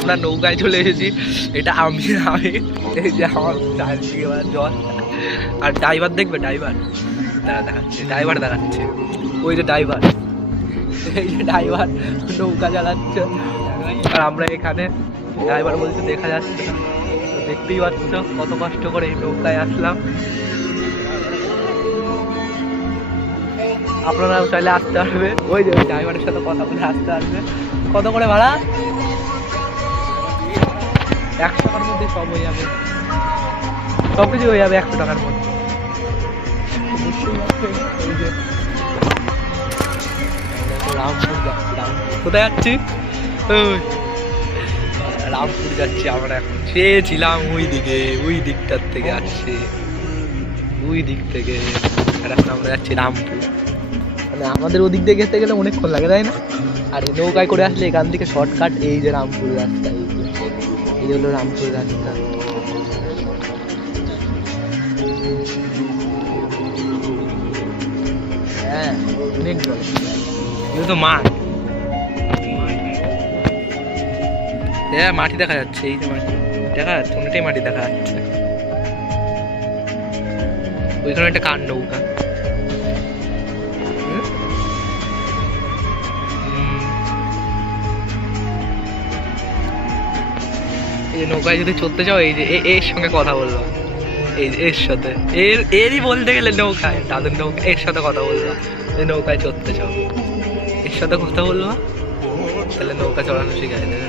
আমরা নৌকায় চলে এসেছি। এটা আমি এই যে আমার চারিদিকে জল। আর ড্রাইভার দেখবে, ড্রাইভার দেখাচ্ছে, ড্রাইভার দেখাচ্ছে, ওই যে ড্রাইভার, এই যে ড্রাইভার নৌকা চালাচ্ছে। আর আমরা এখানে ড্রাইভার বলতে দেখা যাচ্ছে না, দেখতেই পাচ্ছ কত কষ্ট করে এই নৌকায় আসলাম। আপনারাও চাইলে আসতে পারবে, ওই যে ড্রাইভারের সাথে কথা বলে আসতে পারবে। কত করে ভাড়া? 100 টাকার মধ্যে সব হয়ে যাবে, সব কিছু হয়ে যাবে 100 টাকার মধ্যে। রামপুর যাচ্ছি, রামপুর কোথায় যাচ্ছি? রামপুর যাচ্ছি আমরা এখন। চেয়েছিলাম ওই দিকে, ওই দিকটার থেকে আসছে, ওই দিক থেকে। এখন আমরা যাচ্ছি রামপুর। মানে আমাদের ওদিক দিয়ে যেতে গেলে অনেকক্ষণ লাগে, তাই না? আর নৌকায় করে আসলে এখান থেকে শর্টকাট। এই যে রামপুর রাস্তা, এই হলো রামপুর রাস্তা। হ্যাঁ, অনেক জল। এগুলো তো মাঠ, হ্যাঁ মাটি দেখা যাচ্ছে, এই যে মাটি দেখা যাচ্ছে, অনেকটাই মাটি দেখা যাচ্ছে। ওইখানে একটা কার নৌকা, এই যে নৌকায় যদি চড়তে চাও, এই যে এর সঙ্গে কথা বলবো, এই যে এর সাথে, এরই বলতে গেলে নৌকায়, তাদের নৌকা, এর সাথে কথা বলবো। এই নৌকায় চড়তে চাও, এর সাথে কথা বলবো, তাহলে নৌকা চড়ানো শিখাই দেবে।